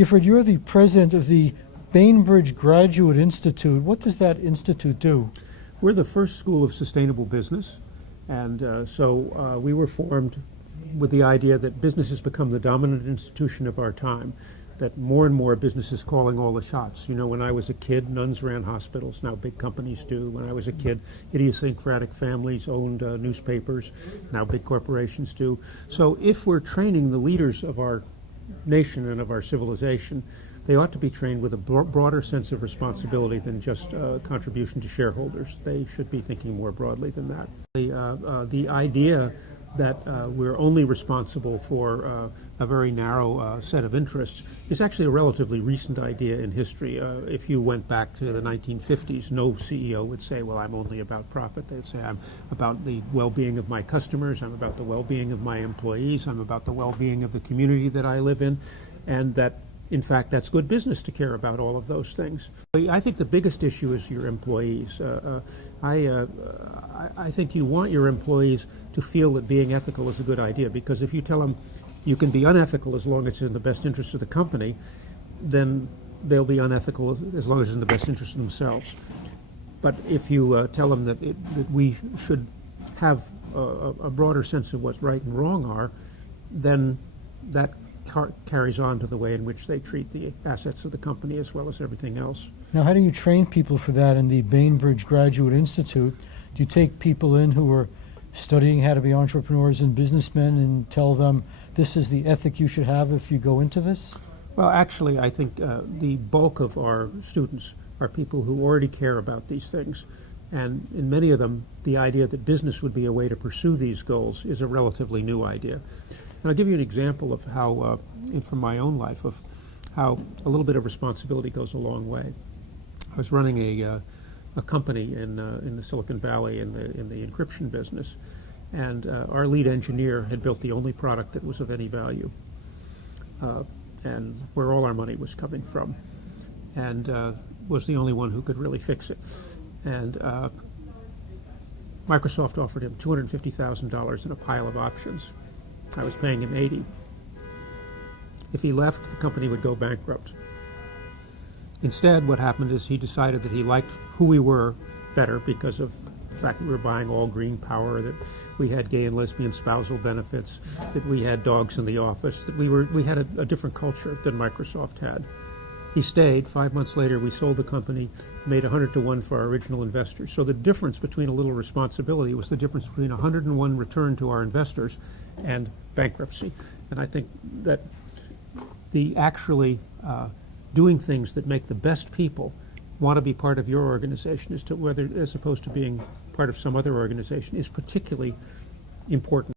Gifford, you're the president of the Bainbridge Graduate Institute. What does that institute do? We're the first school of sustainable business, and so we were formed with the idea that business has become the dominant institution of our time, that more and more business is calling all the shots. You know, when I was a kid, nuns ran hospitals. Now big companies do. When I was a kid, idiosyncratic families owned newspapers. Now big corporations do. So if we're training the leaders of our nation and of our civilization, they ought to be trained with a broader sense of responsibility than just contribution to shareholders. They should be thinking more broadly than that. The idea that we're only responsible for a very narrow set of interests is actually a relatively recent idea in history. If you went back to the 1950s, no CEO would say, well, I'm only about profit. They'd say, I'm about the well-being of my customers, I'm about the well-being of my employees, I'm about the well-being of the community that I live in, and that in fact, that's good business to care about all of those things. I think the biggest issue is your employees. I think you want your employees to feel that being ethical is a good idea, because if you tell them you can be unethical as long as it's in the best interest of the company, then they'll be unethical as long as it's in the best interest of themselves. But if you tell them that we should have a broader sense of what right and wrong are, then that carries on to the way in which they treat the assets of the company as well as everything else. Now, how do you train people for that in the Bainbridge Graduate Institute? Do you take people in who are studying how to be entrepreneurs and businessmen and tell them this is the ethic you should have if you go into this? Well, actually, I think the bulk of our students are people who already care about these things. And in many of them, the idea that business would be a way to pursue these goals is a relatively new idea. And I'll give you an example of how, from my own life, of how a little bit of responsibility goes a long way. I was running a company in the Silicon Valley in the encryption business, and our lead engineer had built the only product that was of any value, and where all our money was coming from, and was the only one who could really fix it. And Microsoft offered him $250,000 in a pile of options. I was paying him $80,000. If he left, the company would go bankrupt. Instead, what happened is he decided that he liked who we were better because of the fact that we were buying all green power, that we had gay and lesbian spousal benefits, that we had dogs in the office, that we had a different culture than Microsoft had. He stayed. 5 months later, we sold the company, made 100-to-1 for our original investors. So the difference between a little responsibility was the difference between 101 return to our investors and bankruptcy. And I think that the actually doing things that make the best people want to be part of your organization as opposed to being part of some other organization is particularly important.